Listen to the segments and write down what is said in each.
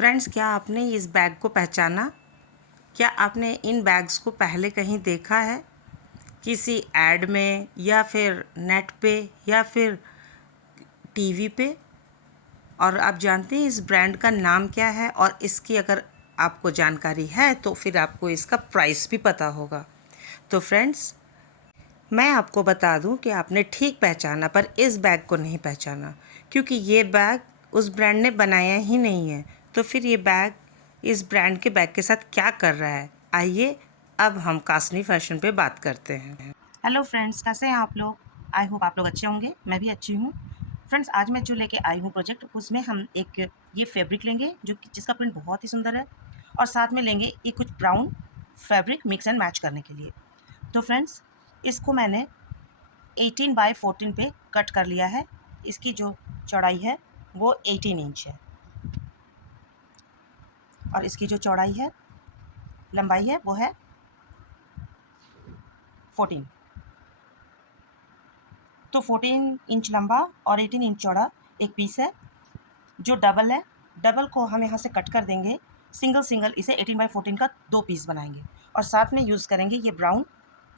Friends, क्या आपने इस बैग को पहचाना? क्या आपने इन बैग्स को पहले कहीं देखा है, किसी एड में या फिर नेट पे या फिर टीवी पे? और आप जानते हैं इस ब्रांड का नाम क्या है? और इसकी अगर आपको जानकारी है तो फिर आपको इसका प्राइस भी पता होगा। तो फ्रेंड्स, मैं आपको बता दूं कि आपने ठीक पहचाना, पर इस बैग को नहीं पहचाना, क्योंकि ये बैग उस ब्रांड ने बनाया ही नहीं है। तो फिर ये बैग इस ब्रांड के बैग के साथ क्या कर रहा है? आइए अब हम कासनी फैशन पे बात करते हैं। हेलो फ्रेंड्स, कैसे हैं आप लोग? आई होप आप लोग अच्छे होंगे, मैं भी अच्छी हूँ। फ्रेंड्स, आज मैं जो लेके आई हूँ प्रोजेक्ट, उसमें हम एक ये फैब्रिक लेंगे जिसका प्रिंट बहुत ही सुंदर है, और साथ में लेंगे ये कुछ brown fabric mix and match करने के लिए। तो फ्रेंड्स, इसको मैंने 18 बाय 14 पे कट कर लिया है। इसकी जो चौड़ाई है वो 18 इंच है, और इसकी जो चौड़ाई है, लंबाई है, वो है 14। तो 14 इंच लंबा और 18 इंच चौड़ा एक पीस है जो डबल है। डबल को हम यहाँ से कट कर देंगे, सिंगल सिंगल इसे 18 बाई 14 का 2 पीस बनाएंगे, और साथ में यूज़ करेंगे ये ब्राउन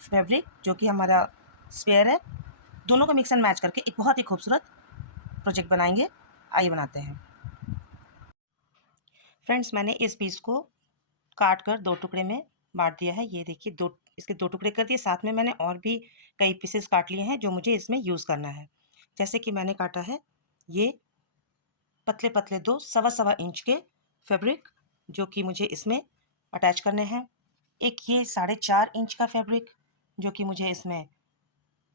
फैब्रिक जो कि हमारा स्पेयर है। दोनों को मिक्स एंड मैच करके एक बहुत ही खूबसूरत प्रोजेक्ट बनाएंगे। आइए बनाते हैं। फ्रेंड्स, मैंने इस पीस को काट कर 2 टुकड़े में बांट दिया है। ये देखिए, इसके 2 टुकड़े कर दिए। साथ में मैंने और भी कई पीसेस काट लिए हैं जो मुझे इसमें यूज़ करना है। जैसे कि मैंने काटा है ये पतले पतले 2 सवा इंच के फैब्रिक जो कि मुझे इसमें अटैच करने हैं। एक ये 4.5 इंच का फैब्रिक जो कि मुझे इसमें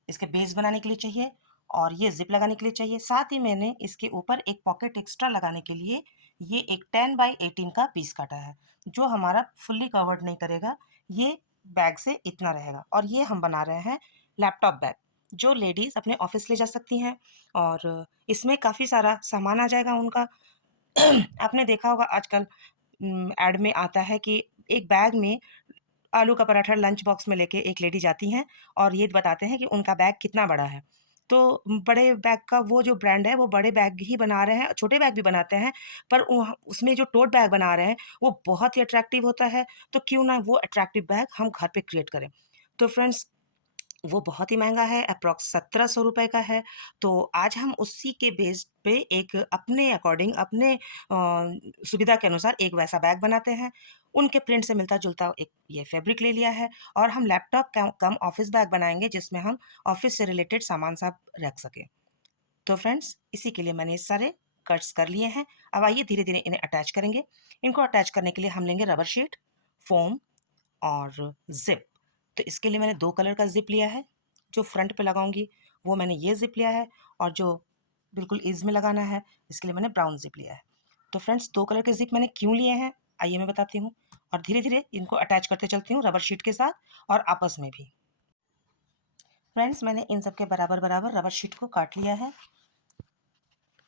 इसके बेस बनाने के लिए चाहिए, और ये ज़िप लगाने के लिए चाहिए। साथ ही मैंने इसके ऊपर एक पॉकेट एक्स्ट्रा लगाने के लिए ये एक 10 बाई 18 का पीस काटा है, जो हमारा फुल्ली कवर्ड नहीं करेगा, ये बैग से इतना रहेगा। और ये हम बना रहे हैं लैपटॉप बैग, जो लेडीज़ अपने ऑफिस ले जा सकती हैं, और इसमें काफ़ी सारा सामान आ जाएगा उनका। आपने देखा होगा आजकल ऐड में आता है कि एक बैग में आलू का पराठा लंच बॉक्स में लेके एक लेडी जाती हैं, और ये बताते हैं कि उनका बैग कितना बड़ा है। तो बड़े बैग का वो जो ब्रांड है वो बड़े बैग ही बना रहे हैं, छोटे बैग भी बनाते हैं, पर उसमें जो टोट बैग बना रहे हैं वो बहुत ही अट्रैक्टिव होता है। तो क्यों ना वो अट्रैक्टिव बैग हम घर पे क्रिएट करें। तो फ्रेंड्स, वो बहुत ही महँगा है, अप्रॉक्स 1700 रुपए का है। तो आज हम उसी के बेस पे एक अपने अकॉर्डिंग, अपने सुविधा के अनुसार एक वैसा बैग बनाते हैं। उनके प्रिंट से मिलता-जुलता एक ये फैब्रिक ले लिया है, और हम लैपटॉप कम कम ऑफ़िस बैग बनाएँगे जिसमें हम ऑफ़िस से रिलेटेड सामान सब रख सकें। तो फ्रेंड्स, इसी के लिए मैंने ये सारे कट्स कर लिए हैं। अब आइए धीरे-धीरे इन्हें अटैच करेंगे। इनको अटैच करने के लिए हम लेंगे रबर शीट, फ़ोम और ज़िप। तो इसके लिए मैंने 2 कलर का ज़िप लिया है। जो फ्रंट पे लगाऊँगी वो मैंने ये ज़िप लिया है, और जो बिल्कुल ईज़ में लगाना है इसके लिए मैंने ब्राउन ज़िप लिया है। तो फ्रेंड्स, 2 कलर के ज़िप मैंने क्यों लिए हैं, आइए मैं बताती हूँ, और धीरे-धीरे इनको अटैच करते चलती हूँ रबर शीट के साथ और आपस में भी। फ्रेंड्स, मैंने इन सब के बराबर-बराबर रबर शीट को काट लिया है।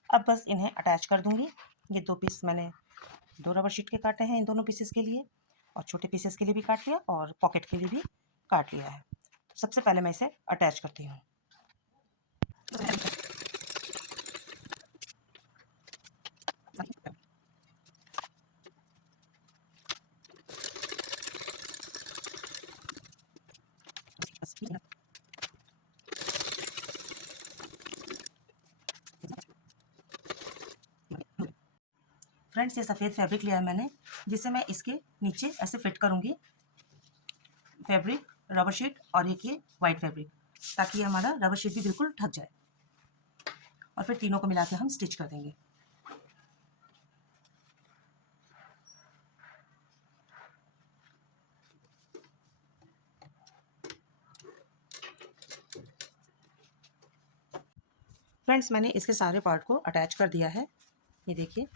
अब बस इन्हें अटैच कर दूँगी। ये 2 पीस मैंने 2 रबर शीट के काटे हैं इन दोनों पीसेस के लिए, और छोटे पीसेस के लिए भी काट लिया और पॉकेट के लिए भी काट लिया है। तो सबसे पहले मैं इसे अटैच करती हूँ। फ्रेंड्स, ये सफ़ेद फैब्रिक लिया है मैंने, जिसे मैं इसके नीचे ऐसे फिट करूँगी, फैब्रिक, रबर शीट और एक ये वाइट फैब्रिक, ताकि हमारा रबर शीट भी बिल्कुल ढक जाए, और फिर तीनों को मिला के हम स्टिच कर देंगे। फ्रेंड्स, मैंने इसके सारे पार्ट को अटैच कर दिया है। ये देखिए।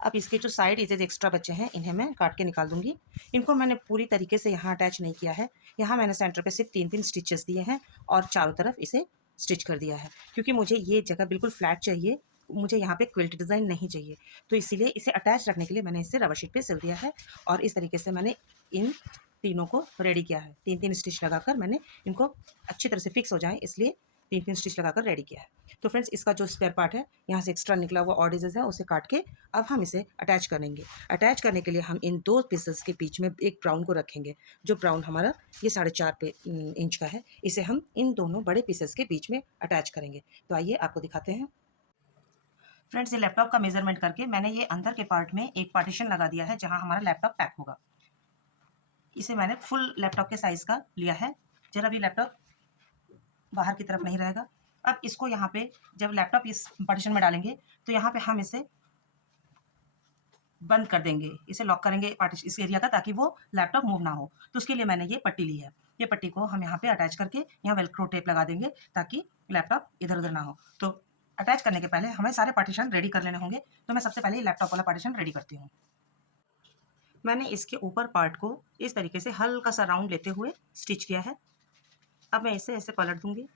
अब इसके जो साइड इधर एक्स्ट्रा बचे हैं इन्हें मैं काट के निकाल दूँगी। इनको मैंने पूरी तरीके से यहाँ अटैच नहीं किया है। यहाँ मैंने सेंटर पे सिर्फ 3-3 स्टिचेस दिए हैं, और चारों तरफ इसे स्टिच कर दिया है, क्योंकि मुझे ये जगह बिल्कुल फ्लैट चाहिए। मुझे यहाँ पे क्विल्ट डिज़ाइन नहीं चाहिए। तो इसीलिए इसे अटैच रखने के लिए मैंने इसे रबर शीट पे सिल दिया है, और इस तरीके से मैंने इन तीनों को रेडी किया है। 3-3 स्टिच लगाकर मैंने इनको अच्छी तरह से फिक्स हो जाएँ इसलिए 3 स्टिच लगाकर रेडी किया है। तो फ्रेंड्स इसका जो स्पेयर पार्ट है, यहाँ से एक्स्ट्रा निकला हुआ ऑर्डिजेस है, उसे काट के अब हम इसे अटैच करेंगे। अटैच करने के लिए हम इन 2 पीसेस के बीच में एक ब्राउन को रखेंगे। जो ब्राउन हमारा ये 4.5 इंच का है, इसे हम इन दोनों बड़े पीसेस के बीच में अटैच करेंगे। तो आइए आपको दिखाते हैं। फ्रेंड्स ये लैपटॉप का मेजरमेंट करके मैंने ये अंदर के पार्ट में एक पार्टीशन लगा दिया है, जहाँ हमारा लैपटॉप पैक होगा। इसे मैंने फुल लैपटॉप के साइज़ का लिया है। जरा भी लैपटॉप बाहर की तरफ नहीं रहेगा। अब इसको यहाँ पे जब लैपटॉप इस पार्टीशन में डालेंगे तो यहाँ पे हम इसे बंद कर देंगे, इसे लॉक करेंगे पार्टीशन इस एरिया का, ताकि वो लैपटॉप मूव ना हो। तो उसके लिए मैंने ये पट्टी ली है। ये पट्टी को हम यहाँ पे अटैच करके यहाँ वेलक्रो टेप लगा देंगे, ताकि लैपटॉप इधर उधर ना हो। तो अटैच करने के पहले हमें सारे पार्टीशन रेडी कर लेने होंगे। तो मैं सबसे पहले लैपटॉप वाला पार्टीशन रेडी करती हूँ। मैंने इसके ऊपर पार्ट को इस तरीके से हल्का सा राउंड लेते हुए स्टिच किया है। अब मैं इसे ऐसे पलट दूंगी।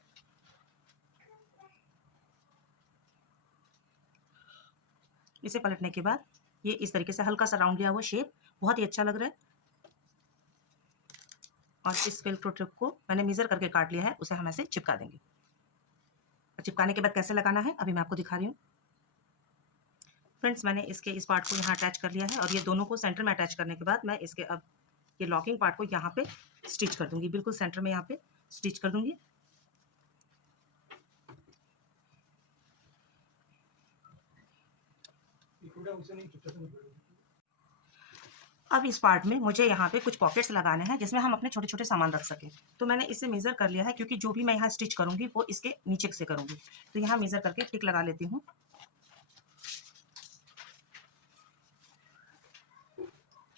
इसे पलटने के बाद ये इस तरीके से हल्का सा राउंड लिया हुआ शेप बहुत ही अच्छा लग रहा है। और इस वेलक्रो टेप को मैंने मेजर करके काट लिया है, उसे हम ऐसे चिपका देंगे। और चिपकाने के बाद कैसे लगाना है अभी मैं आपको दिखा रही हूँ। फ्रेंड्स मैंने इसके इस पार्ट को यहाँ अटैच कर लिया है, और ये दोनों को सेंटर में अटैच करने के बाद मैं इसके अब ये लॉकिंग पार्ट को यहाँ पे स्टिच कर दूंगी, बिल्कुल सेंटर में यहाँ पे स्टिच कर दूंगी। अब इस पार्ट में मुझे यहाँ पे कुछ पॉकेट्स लगाने हैं, जिसमें हम अपने छोटे छोटे सामान रख सकें। तो मैंने इसे मेज़र कर लिया है, क्योंकि जो भी मैं यहाँ स्टिच करूँगी वो इसके नीचे से करूँगी। तो यहाँ मेज़र करके टिक लगा लेती हूँ।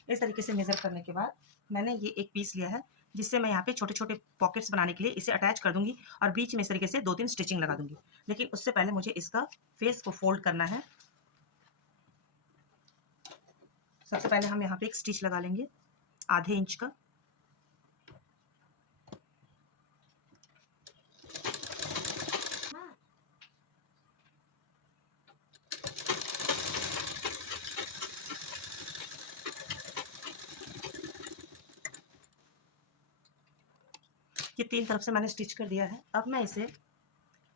इस तरीके से मेज़र करने के बाद मैंने ये एक पीस लिया है, जिससे मैं यहाँ पे छोटे छोटे पॉकेट्स बनाने के लिए इसे अटैच कर दूंगी, और बीच में इस तरीके से 2-3 स्टिचिंग लगा दूंगी। लेकिन उससे पहले मुझे इसका फेस को फोल्ड करना है। सबसे पहले हम यहाँ पे एक स्टिच लगा लेंगे आधे इंच का। ये 3 तरफ से मैंने स्टिच कर दिया है। अब मैं इसे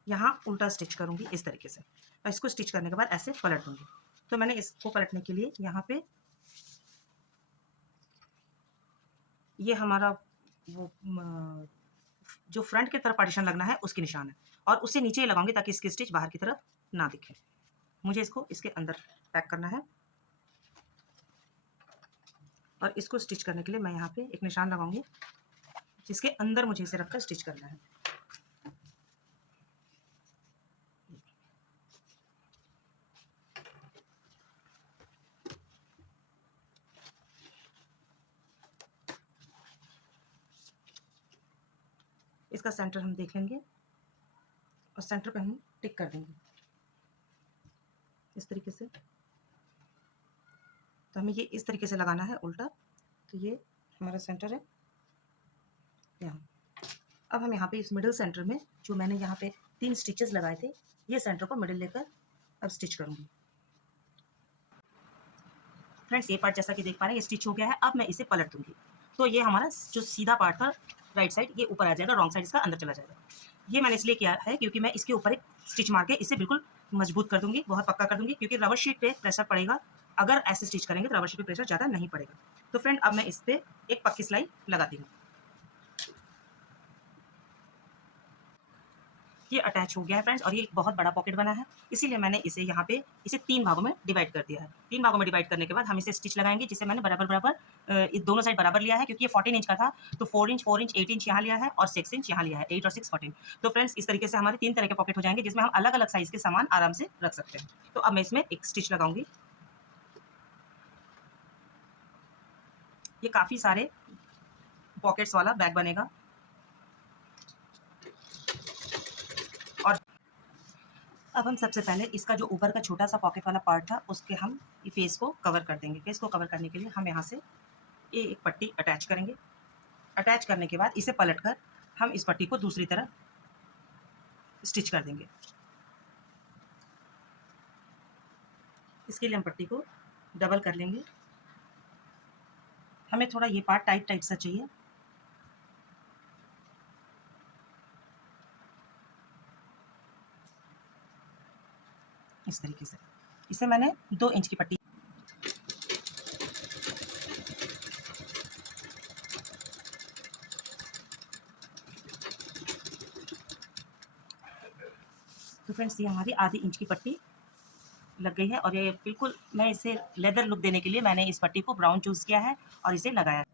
यहाँ उल्टा स्टिच करूँगी इस तरीके से, और इसको स्टिच करने के बाद ऐसे पलट दूँगी। तो मैंने इसको पलटने के लिए यहाँ पे ये हमारा वो जो फ्रंट की तरफ पार्टीशन लगना है उसके निशान है, और उससे नीचे ही लगाऊंगी, ताकि इसकी स्टिच बाहर की तरफ ना दिखे। मुझे इसको इसके अंदर पैक करना है, और इसको स्टिच करने के लिए मैं यहाँ पे एक निशान लगाऊंगी, जिसके अंदर मुझे इसे रखकर स्टिच करना है। इसका सेंटर हम देख लेंगे, और सेंटर पे हम टिक कर देंगे इस तरीके से। तो हमें ये इस तरीके से लगाना है उल्टा। तो ये हमारा सेंटर है यहाँ। अब हम यहाँ पे इस मिडिल सेंटर में जो मैंने यहाँ पे 3 स्टिचेस लगाए थे, ये सेंटर को मिडिल लेकर अब स्टिच करूँगी। फ्रेंड्स ये पार्ट जैसा कि देख पा रहे हैं ये स्टिच हो गया है। अब मैं इसे पलट दूंगी, तो ये हमारा जो सीधा पार्ट था राइट साइड, ये ऊपर आ जाएगा, रॉन्ग साइड इसका अंदर चला जाएगा। ये मैंने इसलिए किया है क्योंकि मैं इसके ऊपर एक स्टिच मार के इसे बिल्कुल मजबूत कर दूंगी, बहुत पक्का कर दूंगी, क्योंकि रबर शीट पे प्रेशर पड़ेगा। अगर ऐसे स्टिच करेंगे तो रबर शीट पे प्रेशर ज़्यादा नहीं पड़ेगा। तो फ्रेंड अब मैं इस पर एक पक्की सिलाई लगाती हूँ। ये अटैच हो गया है फ्रेंड्स, और ये एक बहुत बड़ा पॉकेट बना है, इसीलिए मैंने इसे यहाँ पे इसे 3 भागों में डिवाइड कर दिया है। 3 भागों में डिवाइड करने के बाद हम इसे स्टिच लगाएंगे, जिसे मैंने बराबर बराबर दोनों साइड बराबर लिया है, क्योंकि ये 14 इंच का था। तो 4 इंच 4 इंच 8 इंच यहाँ लिया है, और 6 इंच यहाँ लिया है, 8 और 6 14। तो फ्रेंड्स इस तरीके से हमारे 3 तरह के पॉकेट हो जाएंगे, जिसमें हम अलग अलग साइज के सामान आराम से रख सकते हैं। तो अब मैं इसमें एक स्टिच लगाऊंगी। ये काफ़ी सारे पॉकेट्स वाला बैग बनेगा। और अब हम सबसे पहले इसका जो ऊपर का छोटा सा पॉकेट वाला पार्ट था, उसके हम फेस को कवर कर देंगे। फेस को कवर करने के लिए हम यहाँ से ये एक पट्टी अटैच करेंगे। अटैच करने के बाद इसे पलटकर हम इस पट्टी को दूसरी तरफ स्टिच कर देंगे। इसके लिए हम पट्टी को डबल कर लेंगे। हमें थोड़ा ये पार्ट टाइट टाइट सा चाहिए। इस तरीके से। इसे मैंने 2 इंच की पट्टी। तो फ्रेंड्स ये हमारी आधी इंच की पट्टी लग गई है और ये बिल्कुल मैं इसे लेदर लुक देने के लिए मैंने इस पट्टी को ब्राउन चूज़ किया है और इसे लगाया।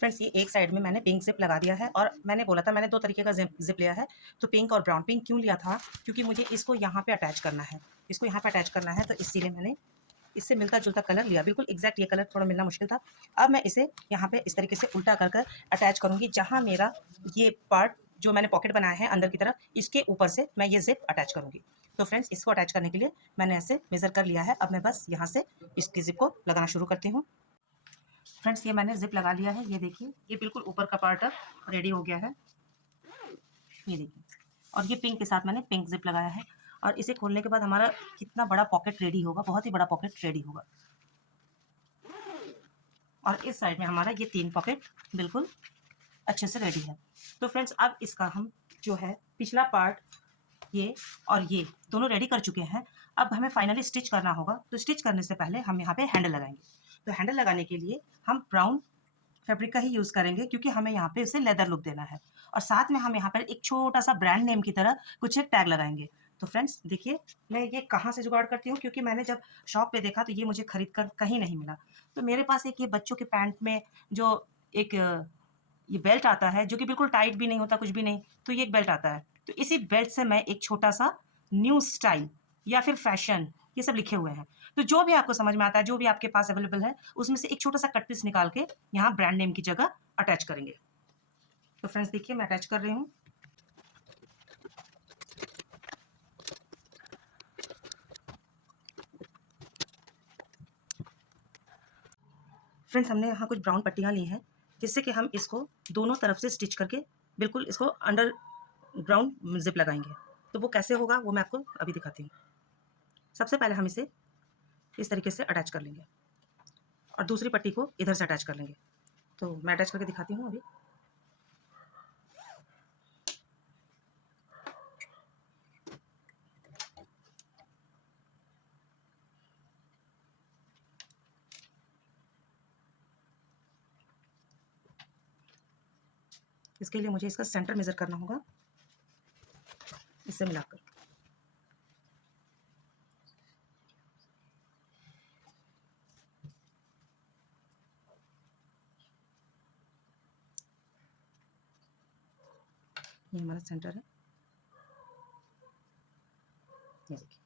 फ्रेंड्स ये एक साइड में मैंने पिंक ज़िप लगा दिया है और मैंने बोला था मैंने 2 तरीके का ज़िप लिया है, तो पिंक और ब्राउन। पिंक क्यों लिया था? क्योंकि मुझे इसको यहाँ पे अटैच करना है, इसको यहाँ पे अटैच करना है, तो इसीलिए मैंने इससे मिलता-जुलता कलर लिया। बिल्कुल एग्ज़ैक्ट ये कलर थोड़ा मिलना मुश्किल था। अब मैं इसे यहाँ पे इस तरीके से उल्टा कर कर अटैच करूँगी, जहाँ मेरा ये पार्ट जो मैंने पॉकेट बनाया है अंदर की तरफ, इसके ऊपर से मैं ये ज़िप अटैच करूँगी। तो फ्रेंड्स इसको अटैच करने के लिए मैंने ऐसे मेज़र कर लिया है। अब मैं बस यहाँ से इसकी ज़िप को लगाना शुरू करती हूँ। फ्रेंड्स ये मैंने ज़िप लगा लिया है, ये देखिए, ये बिल्कुल ऊपर का पार्ट अब रेडी हो गया है। ये देखिए, और ये पिंक के साथ मैंने पिंक ज़िप लगाया है और इसे खोलने के बाद हमारा कितना बड़ा पॉकेट रेडी होगा, बहुत ही बड़ा पॉकेट रेडी होगा। और इस साइड में हमारा ये 3 पॉकेट बिल्कुल अच्छे से रेडी है। तो फ्रेंड्स अब इसका हम जो है पिछला पार्ट ये और ये दोनों रेडी कर चुके हैं। अब हमें फाइनली स्टिच करना होगा, तो स्टिच करने से पहले हम यहाँ पे हैंडल लगाएंगे। तो हैंडल लगाने के लिए हम ब्राउन फैब्रिक का ही यूज़ करेंगे, क्योंकि हमें यहाँ पे उसे लेदर लुक देना है और साथ में हम यहाँ पर एक छोटा सा ब्रांड नेम की तरह कुछ एक टैग लगाएंगे। तो फ्रेंड्स देखिए मैं ये कहाँ से जुगाड़ करती हूँ, क्योंकि मैंने जब शॉप पे देखा तो ये मुझे खरीद कर कहीं नहीं मिला। तो मेरे पास एक ये बच्चों के पैंट में जो एक ये बेल्ट आता है, जो कि बिल्कुल टाइट भी नहीं होता, कुछ भी नहीं, तो ये एक बेल्ट आता है। तो इसी बेल्ट से मैं एक छोटा सा न्यू स्टाइल या फिर फैशन, ये सब लिखे हुए हैं। तो जो भी आपको समझ में आता है, जो भी आपके पास अवेलेबल है, उसमें से एक छोटा सा कट पीस निकाल के यहाँ ब्रांड नेम की जगह अटैच करेंगे। तो फ्रेंड्स देखिए मैं अटैच कर रही हूँ। फ्रेंड्स हमने यहाँ कुछ ब्राउन पट्टियाँ ली हैं, जिससे कि हम इसको दोनों तरफ से स्टिच करके बिल्कुल इसको अंडर ग्राउंड जिप लगाएंगे। तो वो कैसे होगा वो मैं आपको अभी दिखाती हूँ। सबसे पहले हम इसे इस तरीके से अटैच कर लेंगे और दूसरी पट्टी को इधर से अटैच कर लेंगे। तो मैं अटैच करके दिखाती हूँ अभी। इसके लिए मुझे इसका सेंटर मेज़र करना होगा, इससे मिलाकर। ये हमारा सेंटर है, ये देखिए।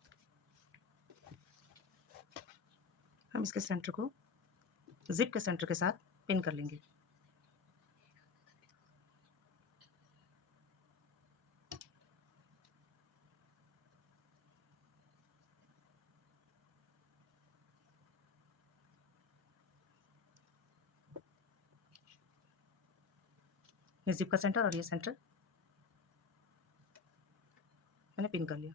हम इसके सेंटर को जिप के सेंटर के साथ पिन कर लेंगे। ये जिप का सेंटर और ये सेंटर मैंने पिन कर लिया।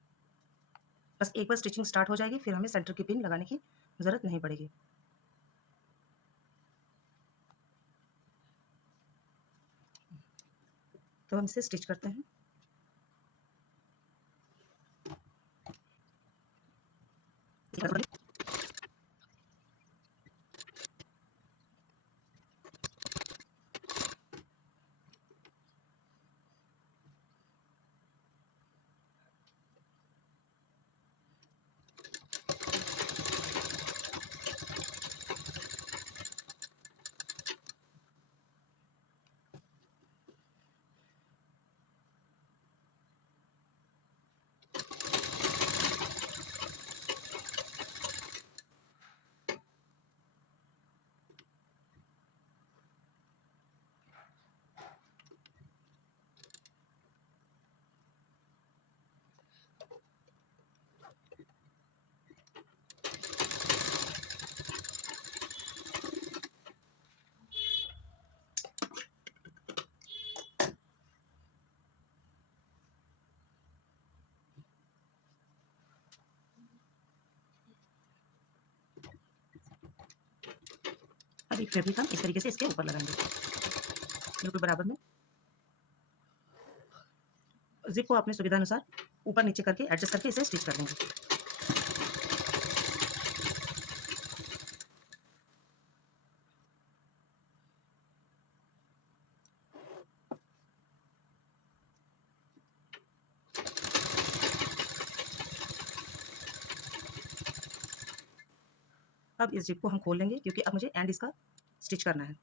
बस एक बार स्टिचिंग स्टार्ट हो जाएगी, फिर हमें सेंटर की पिन लगाने की ज़रूरत नहीं पड़ेगी। तो हम इसे स्टिच करते हैं। अब एक फैब्रिक हम इस तरीके से इसके ऊपर लगाएंगे, बिल्कुल बराबर में। जिप को अपने सुविधा अनुसार ऊपर नीचे करके एडजस्ट करके इसे स्टिच कर देंगे। अब इस जिप को हम खोल लेंगे क्योंकि अब मुझे एंड इसका स्टिच करना है।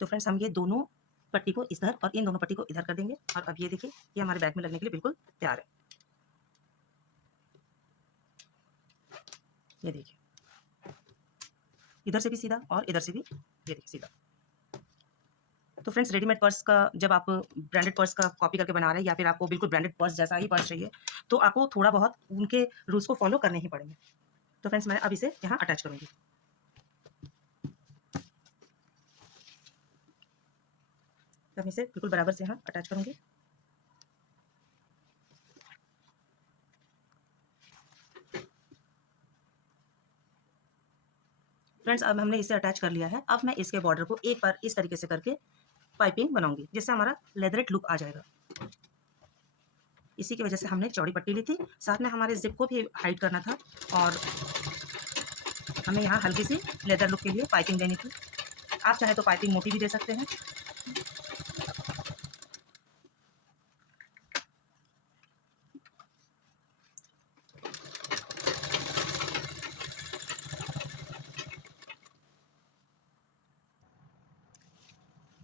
तो फ्रेंड्स हम ये दोनों पट्टी को इधर और इन दोनों पट्टी को इधर कर देंगे और अब ये देखिए ये हमारे बैग में लगने के लिए बिल्कुल तैयार है। ये देखिए इधर से भी सीधा और इधर से भी ये देखिए सीधा। तो फ्रेंड्स रेडीमेड पर्स का जब आप ब्रांडेड पर्स का कॉपी करके बना रहे हैं या फिर आपको बिल्कुल ब्रांडेड पर्स जैसा ही पर्स चाहिए तो आपको थोड़ा बहुत उनके रूल्स को फॉलो करने ही पड़ेंगे। तो फ्रेंड्स मैं अब इसे यहाँ अटैच करूँगी। तो मैं इसे बिल्कुल बराबर से यहाँ अटैच करूँगी। फ्रेंड्स अब हमने इसे अटैच कर लिया है। अब मैं इसके बॉर्डर को एक बार इस तरीके से करके पाइपिंग बनाऊंगी जिससे हमारा लेदरेट लुक आ जाएगा। इसी की वजह से हमने चौड़ी पट्टी ली थी, साथ में हमारे जिप को भी हाइड करना था और हमें यहाँ हल्की सी लेदर लुक के लिए पाइपिंग देनी थी। आप चाहे तो पाइपिंग मोटी भी दे सकते हैं।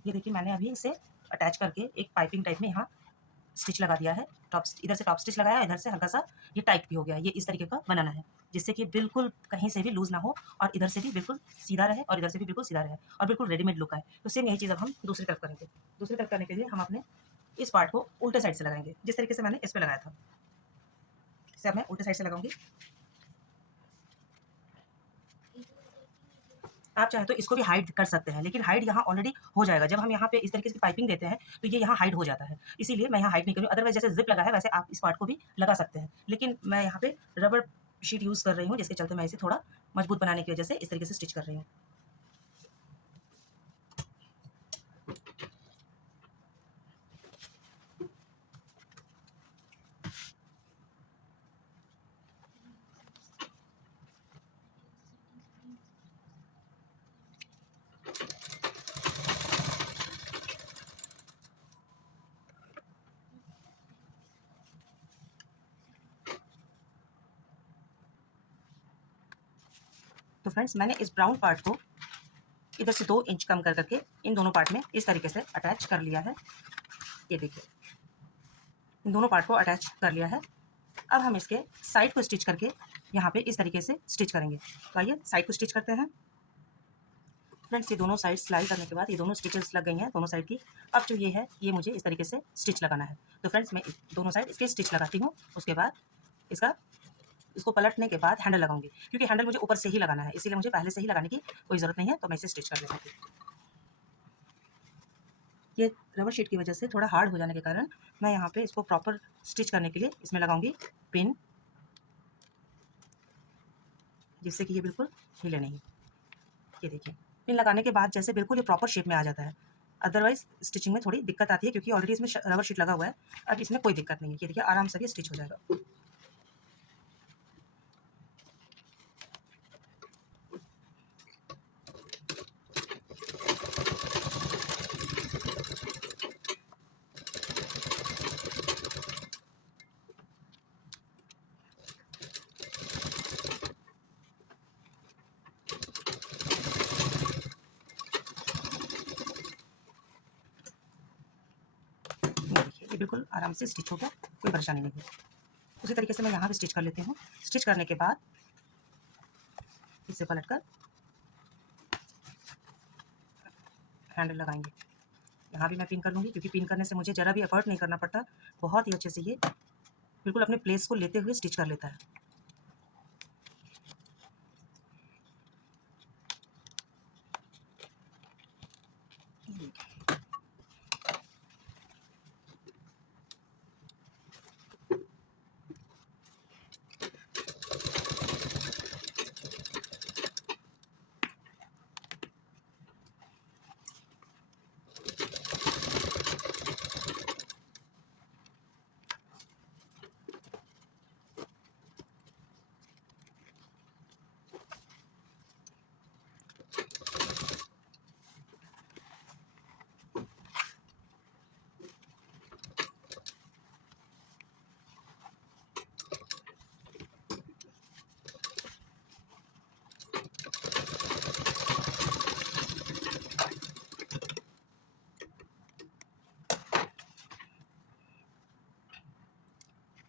ये देखिए मैंने अभी इसे अटैच करके एक पाइपिंग टाइप में यहाँ स्टिच लगा दिया है। टॉप इधर से टॉप स्टिच लगाया, इधर से हल्का सा ये टाइट भी हो गया। ये इस तरीके का बनाना है जिससे कि बिल्कुल कहीं से भी लूज ना हो और इधर से भी बिल्कुल सीधा रहे और इधर से भी बिल्कुल सीधा रहे और बिल्कुल रेडीमेड लुक आए। तो सेम यही चीज़ अब हम दूसरी तरफ करेंगे। दूसरी तरफ करने के लिए हम अपने इस पार्ट को उल्टे साइड से लगाएंगे जिस तरीके से मैंने इस पर लगाया था। इसे अब मैं उल्टे साइड से लगाऊंगी। आप चाहे तो इसको भी हाइड कर सकते हैं लेकिन हाइड यहाँ ऑलरेडी हो जाएगा। जब हम यहाँ पे इस तरीके की पाइपिंग देते हैं तो ये यहाँ हाइड हो जाता है, इसीलिए मैं यहाँ हाइड नहीं करूँ। अदरवाइज जैसे जिप लगा है वैसे आप इस पार्ट को भी लगा सकते हैं, लेकिन मैं यहाँ पे रबर शीट यूज़ कर रही हूँ जिसके चलते मैं इसे थोड़ा मजबूत बनाने की वजह से इस तरीके से स्टिच कर रही हूँ। तो फ्रेंड्स मैंने इस ब्राउन पार्ट को इधर से 2 इंच कम कर करके इन दोनों पार्ट में इस तरीके से अटैच कर लिया है। ये देखिए इन दोनों पार्ट को अटैच कर लिया है। अब हम इसके साइड को स्टिच करके यहाँ पे इस तरीके से स्टिच करेंगे। तो आइए साइड को स्टिच करते हैं। फ्रेंड्स ये दोनों साइड सिलाई करने के बाद ये दोनों स्टिचेस लग गई हैं दोनों साइड की। अब जो ये है ये मुझे इस तरीके से स्टिच लगाना है। तो फ्रेंड्स मैं दोनों साइड इसके स्टिच लगाती हूँ, उसके बाद इसको पलटने के बाद हैंडल लगाऊंगी क्योंकि हैंडल मुझे ऊपर से ही लगाना है, इसीलिए मुझे पहले से ही लगाने की कोई ज़रूरत नहीं है। तो मैं इसे स्टिच कर लेती हूँ। ये रबर शीट की वजह से थोड़ा हार्ड हो जाने के कारण मैं यहाँ पे इसको प्रॉपर स्टिच करने के लिए इसमें लगाऊंगी पिन, जिससे कि ये बिल्कुल हिले नहीं। ये देखिए पिन लगाने के बाद जैसे बिल्कुल ये प्रॉपर शेप में आ जाता है। अदरवाइज स्टिचिंग में थोड़ी दिक्कत आती है क्योंकि ऑलरेडी इसमें रबर शीट लगा हुआ है। अब इसमें कोई दिक्कत नहीं है। ये देखिए आराम से ये स्टिच हो जाएगा। देखिए ये बिल्कुल आराम से स्टिच हो गया, कोई परेशानी नहीं है। उसी तरीके से मैं यहाँ भी स्टिच कर लेती हूँ। स्टिच करने के बाद इसे पलट कर हैंडल लगाएंगे। यहाँ भी मैं पिन कर लूँगी क्योंकि पिन करने से मुझे ज़रा भी एफर्ट नहीं करना पड़ता। बहुत ही अच्छे से ये बिल्कुल अपने प्लेस को लेते हुए स्टिच कर लेता है।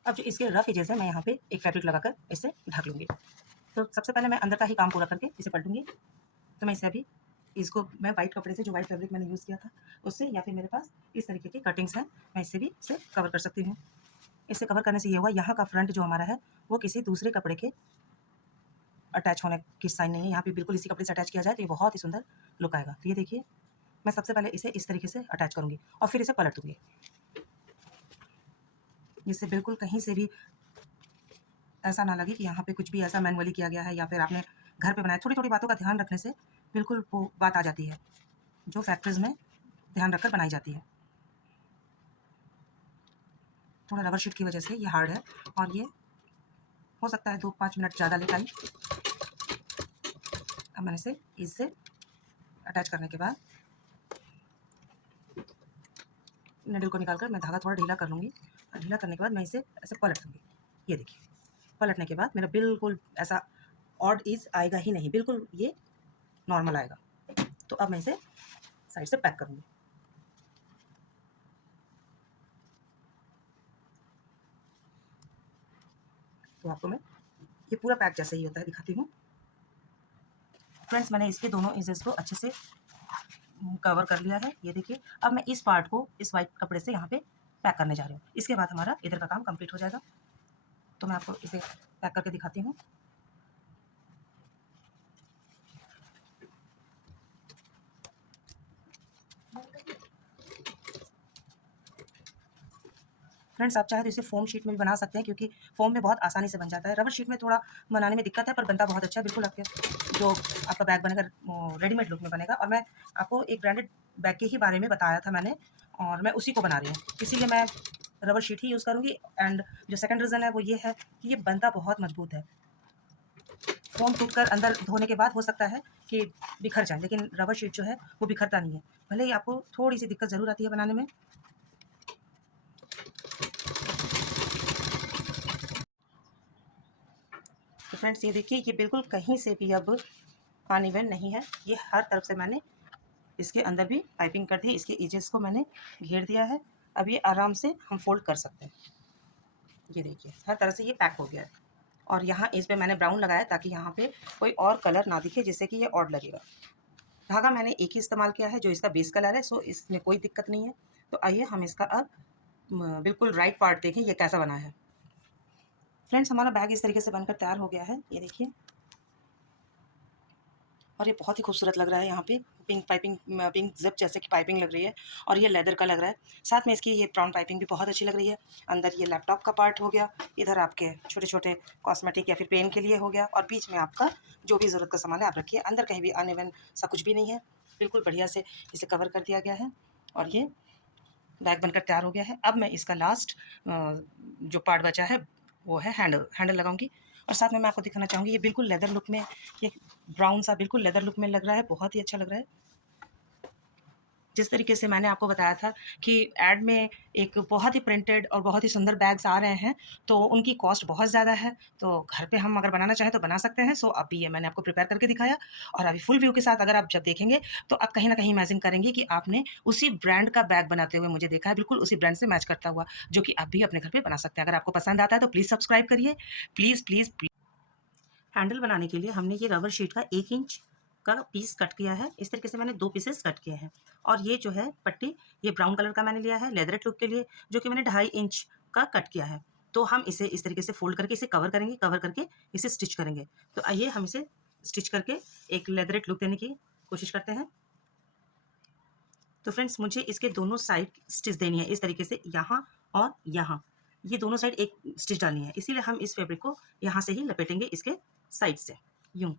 अब जो इसके रफ एजेस है मैं यहाँ पे एक फैब्रिक लगाकर इसे ढक लूँगी। तो सबसे पहले मैं अंदर का ही काम पूरा करके इसे पलटूँगी। तो मैं इसे अभी इसको मैं वाइट कपड़े से, जो वाइट फैब्रिक मैंने यूज़ किया था उससे, या फिर मेरे पास इस तरीके की कटिंग्स हैं, मैं इससे भी इसे कवर कर सकती हूँ। इसे कवर करने से ये हुआ, यहाँ का फ्रंट जो हमारा है वो किसी दूसरे कपड़े के अटैच होने की साइन नहीं है। यहाँ पे बिल्कुल इसी कपड़े से अटैच किया जाए तो ये बहुत ही सुंदर लुक आएगा। तो ये देखिए, मैं सबसे पहले इसे इस तरीके से अटैच करूँगी और फिर इसे पलट दूँगी, जिससे बिल्कुल कहीं से भी ऐसा ना लगे कि यहाँ पे कुछ भी ऐसा मैनुअली किया गया है या फिर आपने घर पे बनाया। थोड़ी-थोड़ी बातों का ध्यान रखने से बिल्कुल वो बात आ जाती है, जो फैक्ट्रीज़ में ध्यान रखकर बनाई जाती है। थोड़ा रबर शीट की वजह से ये हार्ड है और ये हो सकता है 2-5 मिनट ज़्यादा ले टाइम। अब मैंने इसे इससे अटैच करने के बाद निडल को निकालकर मैं धागा थोड़ा ढीला कर लूँगी और ढीला करने के बाद मैं इसे ऐसे पलट दूँगी। ये देखिए, पलटने के बाद मेरा बिल्कुल ऐसा ऑड ईज़ आएगा ही नहीं, बिल्कुल ये नॉर्मल आएगा। तो अब मैं इसे साइड से पैक करूँगी। तो आपको मैं ये पूरा पैक जैसे ही होता है दिखाती हूँ। फ्रेंड्स, मैंने इसके दोनों एजेस को अच्छे से कवर कर लिया है। ये देखिए, अब मैं इस पार्ट को इस वाइट कपड़े से यहाँ पे पैक करने जा रही हूँ। इसके बाद हमारा इधर का काम कंप्लीट हो जाएगा। तो मैं आपको इसे पैक करके दिखाती हूँ। फ्रेंड्स, आप चाहे तो इसे फ़ोम शीट में भी बना सकते हैं, क्योंकि फ़ोम में बहुत आसानी से बन जाता है। रबर शीट में थोड़ा बनाने में दिक्कत है, पर बनता बहुत अच्छा है। बिल्कुल आपके जो आपका बैग बनेगा रेडीमेड लुक में बनेगा। और मैं आपको एक ब्रांडेड बैग के ही बारे में बताया था मैंने, और मैं उसी को बना रही हूँ। इसीलिए मैं रबर शीट ही यूज़ करूँगी। एंड जो सेकंड रीज़न है वो ये है कि ये बनता बहुत मजबूत है। फ़ोम टूटकर अंदर धोने के बाद हो सकता है कि बिखर जाए, लेकिन रबर शीट जो है वो बिखरता नहीं है। भले ही आपको थोड़ी-सी दिक्कत ज़रूर आती है बनाने में। तो फ्रेंड्स, ये देखिए, ये बिल्कुल कहीं से भी अब अनइवन नहीं है। ये हर तरफ से मैंने इसके अंदर भी पाइपिंग कर दी है। इसके एजेस को मैंने घेर दिया है। अब ये आराम से हम फोल्ड कर सकते हैं। ये देखिए, हर तरह से ये पैक हो गया है। और यहाँ इस पे मैंने ब्राउन लगाया ताकि यहाँ पे कोई और कलर ना दिखे, जिससे कि ये ऑड लगेगा। धागा मैंने एक ही इस्तेमाल किया है, जो इसका बेस कलर है, सो इसमें कोई दिक्कत नहीं है। तो आइए हम इसका अब बिल्कुल राइट पार्ट देखें ये कैसा बना है। फ्रेंड्स, हमारा बैग इस तरीके से बनकर तैयार हो गया है। ये देखिए, और ये बहुत ही खूबसूरत लग रहा है। यहाँ पे पिंक पाइपिंग, पिंक ज़िप जैसे कि पाइपिंग लग रही है, और ये लेदर का लग रहा है। साथ में इसकी ये ब्राउन पाइपिंग भी बहुत अच्छी लग रही है। अंदर ये लैपटॉप का पार्ट हो गया, इधर आपके छोटे-छोटे कॉस्मेटिक या फिर पेन के लिए हो गया, और बीच में आपका जो भी ज़रूरत का सामान है आप रखिए। अंदर कहीं भी अनइवन सा कुछ भी नहीं है, बिल्कुल बढ़िया से इसे कवर कर दिया गया है, और ये बैग बनकर तैयार हो गया है। अब मैं इसका लास्ट जो पार्ट बचा है वो है हैंडल। हैंडल लगाऊंगी, और साथ में मैं आपको दिखाना चाहूँगी, ये बिल्कुल लेदर लुक में, ये ब्राउन सा बिल्कुल लेदर लुक में लग रहा है, बहुत ही अच्छा लग रहा है। जिस तरीके से मैंने आपको बताया था कि ऐड में एक बहुत ही प्रिंटेड और बहुत ही सुंदर बैग्स आ रहे हैं, तो उनकी कॉस्ट बहुत ज़्यादा है। तो घर पे हम अगर बनाना चाहें तो बना सकते हैं। सो अभी ये मैंने आपको प्रिपेयर करके दिखाया, और अभी फुल व्यू के साथ अगर आप जब देखेंगे तो आप कहीं न कहीं इमेजिन करेंगे कि आपने उसी ब्रांड का बैग बनाते हुए मुझे देखा है, बिल्कुल उसी ब्रांड से मैच करता हुआ, जो कि आप भी अपने घर पे बना सकते हैं। अगर आपको पसंद आता है तो प्लीज़ सब्सक्राइब करिए। Please, please, please. हैंडल बनाने के लिए हमने ये रबर शीट का 1 इंच का पीस कट किया है। इस तरीके से मैंने 2 पीसेस कट किए हैं, और ये जो है पट्टी, ये ब्राउन कलर का मैंने लिया है लेदरेट लुक के लिए, जो कि मैंने 2.5 इंच का कट किया है। तो हम इसे इस तरीके से फोल्ड करके इसे कवर करेंगे, कवर करके इसे स्टिच करेंगे। तो आइए हम इसे स्टिच करके एक लेदरेट लुक देने की कोशिश करते हैं। तो फ्रेंड्स मुझे इसके दोनों साइड स्टिच देनी है इस तरीके से, यहाँ और यहाँ, ये दोनों साइड एक स्टिच डालनी है। इसीलिए हम इस फैब्रिक को यहाँ से ही लपेटेंगे इसके साइड से, यूं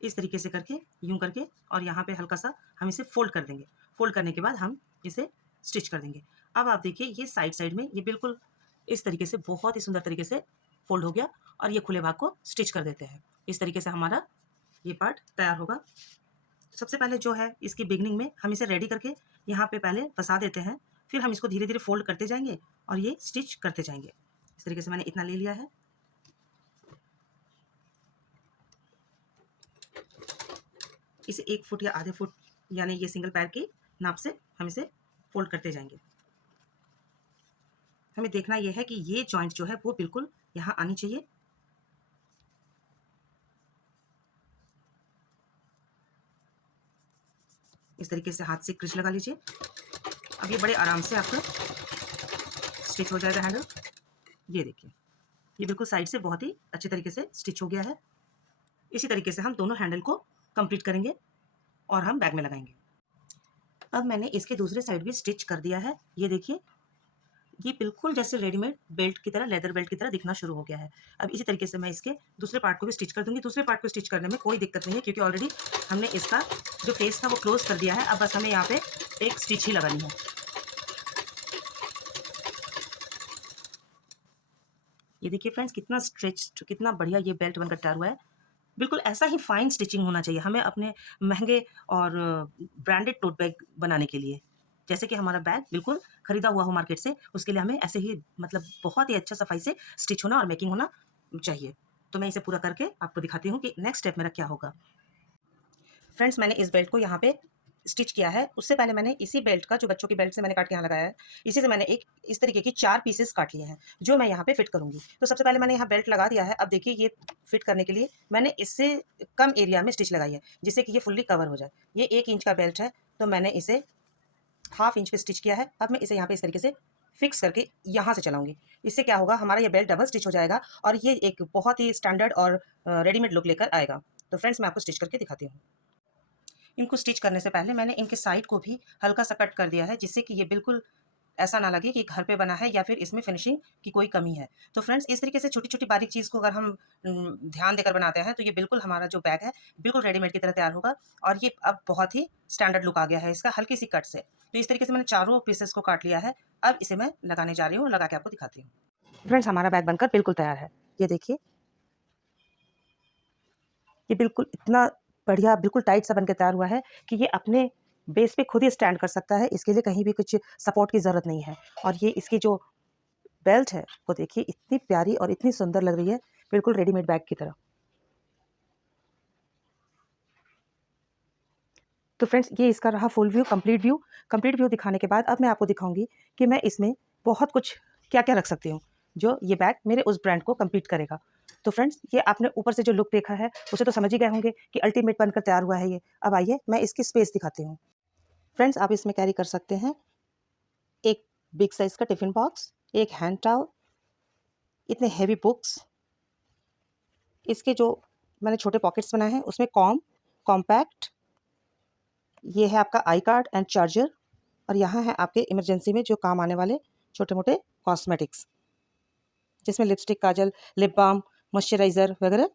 इस तरीके से करके, यूं करके, और यहाँ पे हल्का सा हम इसे फोल्ड कर देंगे। फोल्ड करने के बाद हम इसे स्टिच कर देंगे। अब आप देखिए ये साइड साइड में ये बिल्कुल इस तरीके से बहुत ही सुंदर तरीके से फोल्ड हो गया, और ये खुले भाग को स्टिच कर देते हैं। इस तरीके से हमारा ये पार्ट तैयार होगा। सबसे पहले जो है इसकी बिगनिंग में हम इसे रेडी करके यहाँ पे पहले फंसा देते हैं, फिर हम इसको धीरे धीरे फोल्ड करते जाएंगे और ये स्टिच करते जाएंगे। इस तरीके से मैंने इतना ले लिया है। इसे 1 फुट या आधे फुट यानी ये सिंगल पैर की नाप से हम इसे फोल्ड करते जाएंगे। हमें देखना यह है कि ये जॉइंट जो है वो बिल्कुल यहाँ आनी चाहिए। इस तरीके से हाथ से क्रिच लगा लीजिए। अब ये बड़े आराम से आपका स्टिच हो जाएगा हैंडल। ये देखिए ये बिल्कुल साइड से बहुत ही अच्छे तरीके से स्टिच हो गया है। इसी तरीके से हम दोनों हैंडल को कंप्लीट करेंगे और हम बैग में लगाएंगे। अब मैंने इसके दूसरे साइड भी स्टिच कर दिया है। ये देखिए ये बिल्कुल जैसे रेडीमेड बेल्ट की तरह, लेदर बेल्ट की तरह दिखना शुरू हो गया है। अब इसी तरीके से मैं इसके दूसरे पार्ट को भी स्टिच कर दूंगी। दूसरे पार्ट को स्टिच करने में कोई दिक्कत नहीं है क्योंकि ऑलरेडी हमने इसका जो फेस था वो क्लोज कर दिया है। अब बस हमें यहाँ पे एक स्टिच ही लगानी है। ये देखिए फ्रेंड्स कितना स्ट्रेच, कितना बढ़िया ये बेल्ट बनकर तैयार हुआ है। बिल्कुल ऐसा ही फाइन स्टिचिंग होना चाहिए हमें अपने महंगे और ब्रांडेड टोट बैग बनाने के लिए। जैसे कि हमारा बैग बिल्कुल खरीदा हुआ हो मार्केट से, उसके लिए हमें ऐसे ही मतलब बहुत ही अच्छा सफाई से स्टिच होना और मेकिंग होना चाहिए। तो मैं इसे पूरा करके आपको दिखाती हूँ कि नेक्स्ट स्टेप मेरा क्या होगा। फ्रेंड्स मैंने इस बेल्ट को यहाँ पे स्टिच किया है। उससे पहले मैंने इसी बेल्ट का, जो बच्चों की बेल्ट से मैंने काट के यहाँ लगाया है, इसी से मैंने एक इस तरीके की 4 पीसेस काट लिए हैं जो मैं यहाँ पे फिट करूँगी। तो सबसे पहले मैंने यहाँ बेल्ट लगा दिया है। अब देखिए ये फिट करने के लिए मैंने इससे कम एरिया में स्टिच लगाई है जिससे कि ये फुल्ली कवर हो जाए। ये 1 इंच का बेल्ट है तो मैंने इसे ½ इंच पे स्टिच किया है। अब मैं इसे यहाँ पे इस तरीके से फिक्स करके यहाँ से चलाऊंगी। इससे क्या होगा, हमारा ये बेल्ट डबल स्टिच हो जाएगा और ये एक बहुत ही स्टैंडर्ड और रेडीमेड लुक लेकर आएगा। तो फ्रेंड्स मैं आपको स्टिच करके दिखाती हूँ। इनको स्टिच करने से पहले मैंने इनके साइड को भी हल्का सा कट कर दिया है जिससे कि ये बिल्कुल ऐसा ना लगे कि घर पे बना है या फिर इसमें फिनिशिंग की कोई कमी है। तो फ्रेंड्स इस तरीके से छोटी छोटी बारीक चीज़ को अगर हम ध्यान देकर बनाते हैं तो ये बिल्कुल हमारा जो बैग है बिल्कुल रेडीमेड की तरह तैयार होगा। और ये अब बहुत ही स्टैंडर्ड लुक आ गया है इसका हल्की सी कट से। तो इस तरीके से मैंने चारों पीसेस को काट लिया है। अब इसे मैं लगाने जा रही हूँ, लगा के आपको दिखाती हूँ। फ्रेंड्स हमारा बैग बनकर बिल्कुल तैयार है। ये देखिए ये बिल्कुल इतना बढ़िया बिल्कुल टाइट सा बनकर तैयार हुआ है कि ये अपने बेस पे खुद ही स्टैंड कर सकता है। इसके लिए कहीं भी कुछ सपोर्ट की ज़रूरत नहीं है। और ये इसकी जो बेल्ट है वो देखिए इतनी प्यारी और इतनी सुंदर लग रही है, बिल्कुल रेडीमेड बैग की तरह। तो फ्रेंड्स ये इसका रहा full view, complete view. Complete view दिखाने के बाद अब मैं आपको दिखाऊंगी कि मैं इसमें बहुत कुछ क्या क्या रख सकती हूँ जो ये बैग मेरे उस ब्रांड को कंप्लीट करेगा। तो फ्रेंड्स ये आपने ऊपर से जो लुक देखा है उसे तो समझ ही गए होंगे कि अल्टीमेट बनकर तैयार हुआ है ये। अब आइए मैं इसकी स्पेस दिखाती हूँ। फ्रेंड्स आप इसमें कैरी कर सकते हैं एक बिग साइज का टिफिन बॉक्स, एक हैंड टावल, इतने हैवी बुक्स, इसके जो मैंने छोटे पॉकेट्स बनाए हैं उसमें कॉम्पैक्ट, ये है आपका आई कार्ड एंड चार्जर, और यहाँ है आपके इमरजेंसी में जो काम आने वाले छोटे मोटे कॉस्मेटिक्स जिसमें लिपस्टिक, काजल, लिप बाम, मॉइस्चराइज़र वगैरह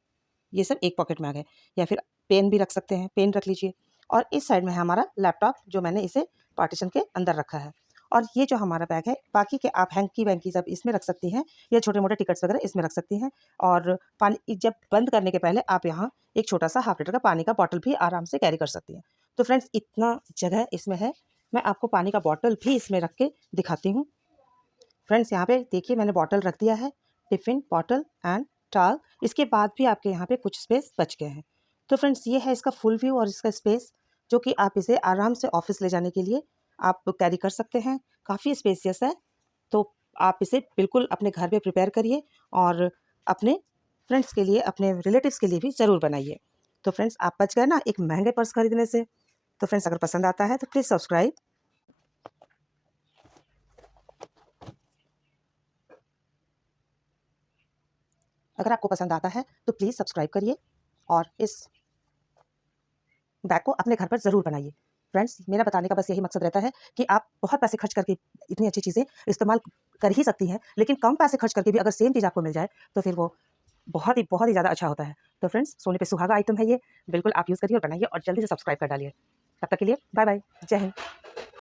ये सब एक पॉकेट में आ गए। या फिर पेन भी रख सकते हैं, पेन रख लीजिए। और इस साइड में है हमारा लैपटॉप जो मैंने इसे पार्टीशन के अंदर रखा है। और ये जो हमारा बैग है बाकी के आप हैंकी वैंकी सब इसमें रख सकती हैं या छोटे मोटे टिकट्स वगैरह इसमें रख सकती हैं। और पानी जब बंद करने के पहले आप यहाँ एक छोटा सा ½ लीटर का पानी का बॉटल भी आराम से कैरी कर सकती हैं। तो फ्रेंड्स इतना जगह इसमें है। मैं आपको पानी का बॉटल भी इसमें रख के दिखाती हूँ। फ्रेंड्स यहाँ पे देखिए मैंने बॉटल रख दिया है, टिफ़िन, बॉटल एंड टाल। इसके बाद भी आपके यहाँ पे कुछ स्पेस बच गए हैं। तो फ्रेंड्स ये है इसका फुल व्यू और इसका स्पेस जो कि आप इसे आराम से ऑफिस ले जाने के लिए आप कैरी कर सकते हैं। काफ़ी स्पेसियस है। तो आप इसे बिल्कुल अपने घर पे प्रिपेयर करिए और अपने फ्रेंड्स के लिए, अपने रिलेटिव्स के लिए भी ज़रूर बनाइए। तो फ्रेंड्स आप बच गए ना एक महंगे पर्स खरीदने से। तो फ्रेंड्स अगर पसंद आता है तो प्लीज़ सब्सक्राइब। अगर आपको पसंद आता है तो प्लीज़ सब्सक्राइब करिए और इस बैग को अपने घर पर ज़रूर बनाइए। फ्रेंड्स, मेरा बताने का बस यही मकसद रहता है कि आप बहुत पैसे खर्च करके इतनी अच्छी चीज़ें इस्तेमाल कर ही सकती हैं, लेकिन कम पैसे खर्च करके भी अगर सेम चीज़ आपको मिल जाए, तो फिर वो बहुत ही ज़्यादा अच्छा होता है। तो फ्रेंड्स, सोने पे सुहागा आइटम है ये, बिल्कुल आप यूज़ करिए और बनाइए और जल्दी से सब्सक्राइब कर डालिए। तब तक के लिए बाय बाय, जय हिंद।